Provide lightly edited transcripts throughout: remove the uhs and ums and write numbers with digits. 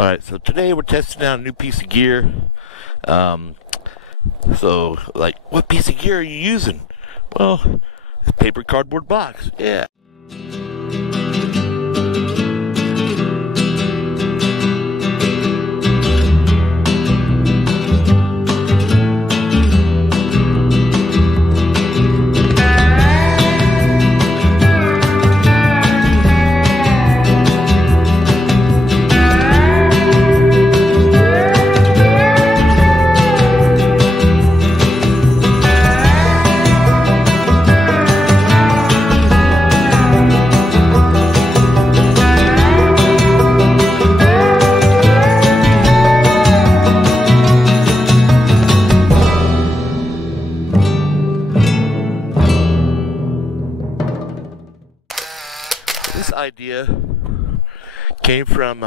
Alright, so today we're testing out a new piece of gear. Um, what piece of gear are you using? Well, it's paper cardboard box. Yeah. This idea came from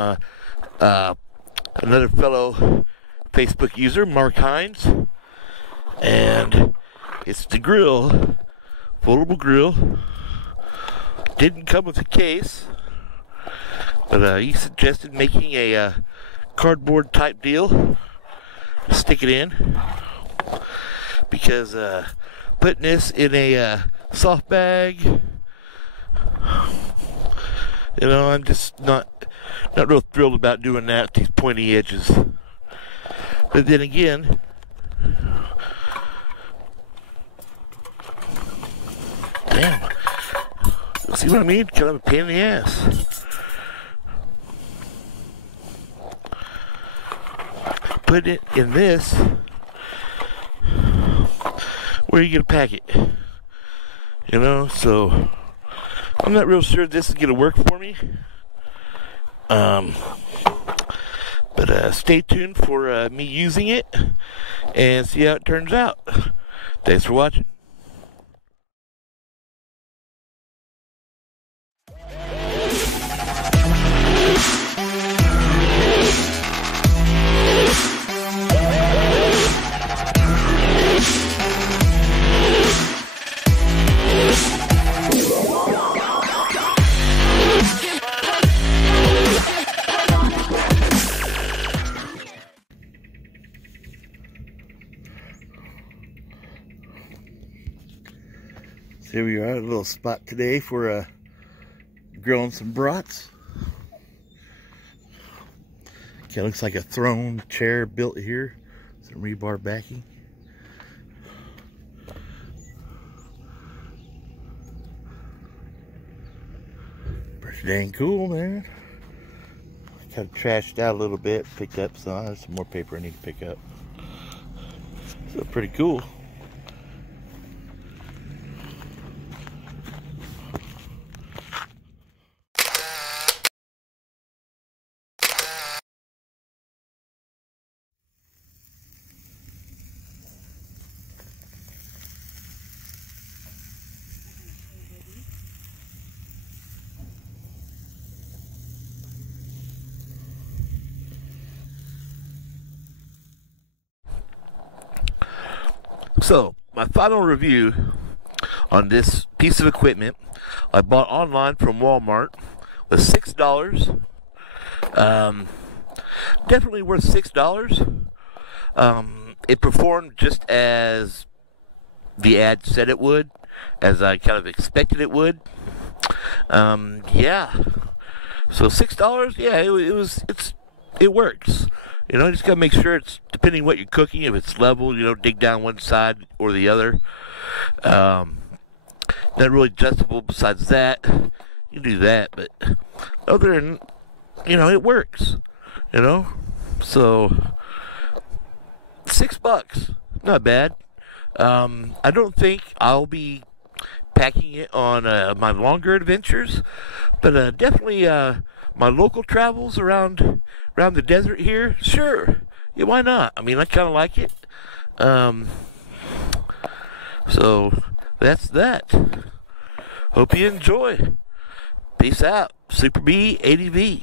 another fellow Facebook user, Mark Hines, and it's the grill, foldable grill. Didn't come with a case, but he suggested making a cardboard type deal, stick it in, because putting this in a soft bag, you know, I'm just not real thrilled about doing that with these pointy edges. But then again, damn, see what I mean? Kind of a pain in the ass. Put it in this. Where are you gonna pack it? You know, so I'm not real sure this is gonna work for me. But stay tuned for me using it and see how it turns out. Thanks for watching. So here we are at a little spot today for grilling some brats. Okay, looks like a throne chair built here. Some rebar backing. Pretty dang cool, man. Kind of trashed out a little bit, picked up some. There's some more paper I need to pick up. So pretty cool. So, my final review on this piece of equipment I bought online from Walmart was $6. Definitely worth $6. It performed just as the ad said it would, as I kind of expected it would. Yeah. So $6, yeah, it works. You know, you just gotta make sure it's, depending what you're cooking, if it's level, you know, dig down one side or the other. Not really adjustable besides that. You do that, but other than, you know, it works. You know? So, $6. Not bad. I don't think I'll be packing it on my longer adventures, but definitely my local travels around the desert here, sure. Yeah, why not? I mean, I kind of like it. So that's that. Hope you enjoy. Peace out. Super B ADV.